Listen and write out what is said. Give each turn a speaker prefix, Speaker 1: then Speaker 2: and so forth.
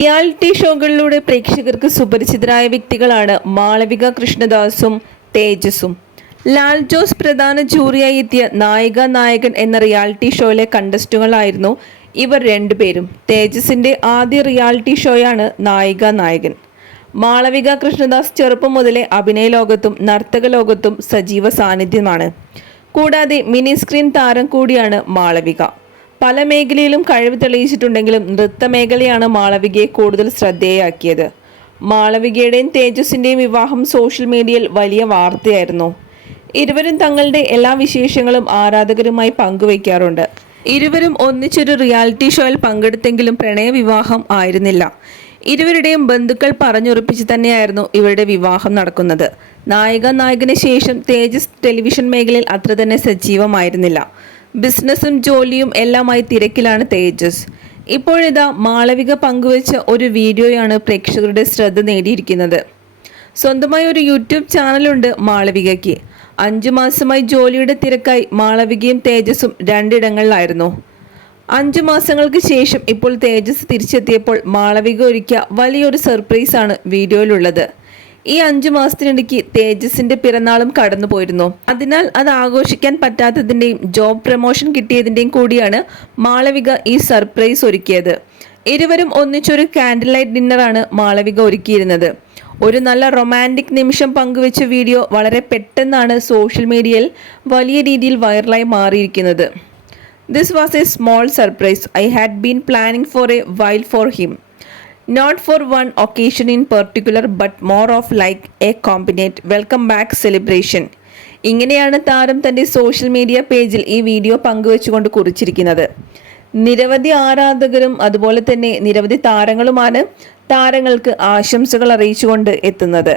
Speaker 1: Reality ഷോകളിലൂടെ പ്രേക്ഷകർക്ക് സുപരിചിതരായ വ്യക്തികളാണ് മാളവിക കൃഷ്ണദാസും തേജസും ലാൽ ജോസ് പ്രധാന ജൂറിയായി എത്തിയ നായിക നായകൻ എന്ന റിയാലിറ്റി ഷോയിലെ കണ്ടസ്റ്റുകളായിരുന്നു ഇവർ രണ്ടുപേരും. തേജസിന്റെ ആദ്യ റിയാലിറ്റി ഷോയാണ് നായിക നായകൻ. മാളവിക കൃഷ്ണദാസ് ചെറുപ്പം മുതലേ അഭിനയ ലോകത്തും നർത്തക ലോകത്തും സജീവ സാന്നിധ്യമാണ്. കൂടാതെ മിനി സ്ക്രീൻ താരം കൂടിയാണ് മാളവിക. പല മേഖലയിലും കഴിവ് തെളിയിച്ചിട്ടുണ്ടെങ്കിലും നൃത്തമേഖലയാണ് മാളവികയെ കൂടുതൽ ശ്രദ്ധേയാക്കിയത്. മാളവികയുടെയും തേജസിന്റെയും വിവാഹം സോഷ്യൽ മീഡിയയിൽ വലിയ വാർത്തയായിരുന്നു. ഇരുവരും തങ്ങളുടെ എല്ലാ വിശേഷങ്ങളും ആരാധകരുമായി പങ്കുവയ്ക്കാറുണ്ട്. ഇരുവരും ഒന്നിച്ചൊരു റിയാലിറ്റി ഷോയിൽ പങ്കെടുത്തെങ്കിലും പ്രണയവിവാഹം ആയിരുന്നില്ല. ഇരുവരുടെയും ബന്ധുക്കൾ പറഞ്ഞുറപ്പിച്ച് തന്നെയായിരുന്നു ഇവരുടെ വിവാഹം നടക്കുന്നത്. നായിക നായകന് ശേഷം തേജസ് ടെലിവിഷൻ മേഖലയിൽ അത്ര തന്നെ സജീവമായിരുന്നില്ല. ബിസിനസ്സും ജോലിയും എല്ലാമായി തിരക്കിലാണ് തേജസ്. ഇപ്പോഴിതാ മാളവിക പങ്കുവച്ച ഒരു വീഡിയോയാണ് പ്രേക്ഷകരുടെ ശ്രദ്ധ നേടിയിരിക്കുന്നത്. സ്വന്തമായി ഒരു യൂട്യൂബ് ചാനലുണ്ട് മാളവികയ്ക്ക്. അഞ്ചു മാസമായി ജോലിയുടെ തിരക്കായി മാളവികയും തേജസും രണ്ടിടങ്ങളിലായിരുന്നു. അഞ്ചു മാസങ്ങൾക്ക് ശേഷം ഇപ്പോൾ തേജസ് തിരിച്ചെത്തിയപ്പോൾ മാളവിക ഒരുക്കിയ വലിയൊരു സർപ്രൈസാണ് വീഡിയോയിലുള്ളത്. ഈ അഞ്ചു മാസത്തിനിടയ്ക്ക് തേജസിന്റെ പിറന്നാളും കടന്നു പോയിരുന്നു. അതിനാൽ അത് ആഘോഷിക്കാൻ പറ്റാത്തതിന്റെയും ജോബ് പ്രമോഷൻ കിട്ടിയതിന്റെയും കൂടിയാണ് മാളവിക ഈ സർപ്രൈസ് ഒരുക്കിയത്. ഇരുവരും ഒന്നിച്ചൊരു കാൻഡിൽ ലൈറ്റ് ഡിന്നറാണ് മാളവിക ഒരുക്കിയിരുന്നത്. ഒരു നല്ല റൊമാന്റിക് നിമിഷം പങ്കുവെച്ച വീഡിയോ വളരെ പെട്ടെന്നാണ് സോഷ്യൽ മീഡിയയിൽ വലിയ രീതിയിൽ വൈറലായി മാറിയിരിക്കുന്നത്. This was a small surprise I had been planning for a while for him not for one occasion in particular but more of like a combined welcome back celebration ഇങ്ങനെയാണ് താരം തന്റെ സോഷ്യൽ മീഡിയ പേജിൽ ഈ video പങ്കുവെച്ചുകൊണ്ട് കുറിച്ചിരിക്കുന്നത്. നിരവധി ആരാധകരും അതുപോലെ തന്നെ നിരവധി താരങ്ങളുമാണ് താരങ്ങൾക്ക് ആശംസകൾ അറിയിച്ചുകൊണ്ട് എത്തുന്നത്.